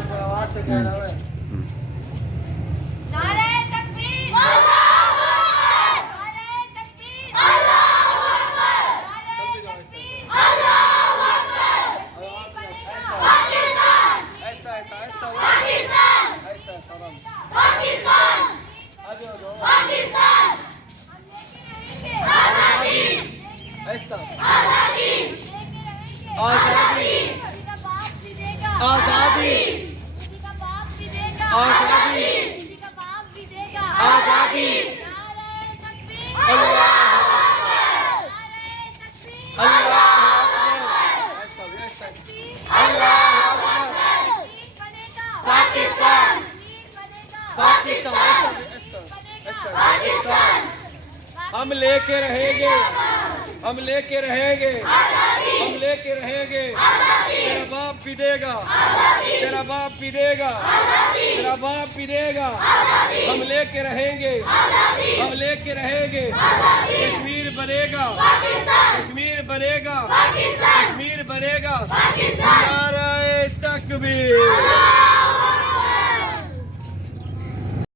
आवाज से कह रहा है। नारे तकबीर, अल्लाहू अकबर, नारे तकबीर, अल्लाहू अकबर, नारे तकबीर, अल्लाहू अकबर। पाकिस्तान, पाकिस्तान, पाकिस्तान, पाकिस्तान, आजादी, आजादी, आजादी, आजादी, आजादी, आजादी, पाकिस्तान, पाकिस्तान, पाकिस्तान, हम लेके रहेंगे, हम लेके रहेंगे, हम लेके रहेंगे। तेरा बाप भी देगा, तेरा बाप भी देगा, तेरा बाप भी देगा। हम लेके रहेंगे, हम लेके रहेंगे। कश्मीर बनेगा, कश्मीर बनेगा, कश्मीर बनेगा। नारा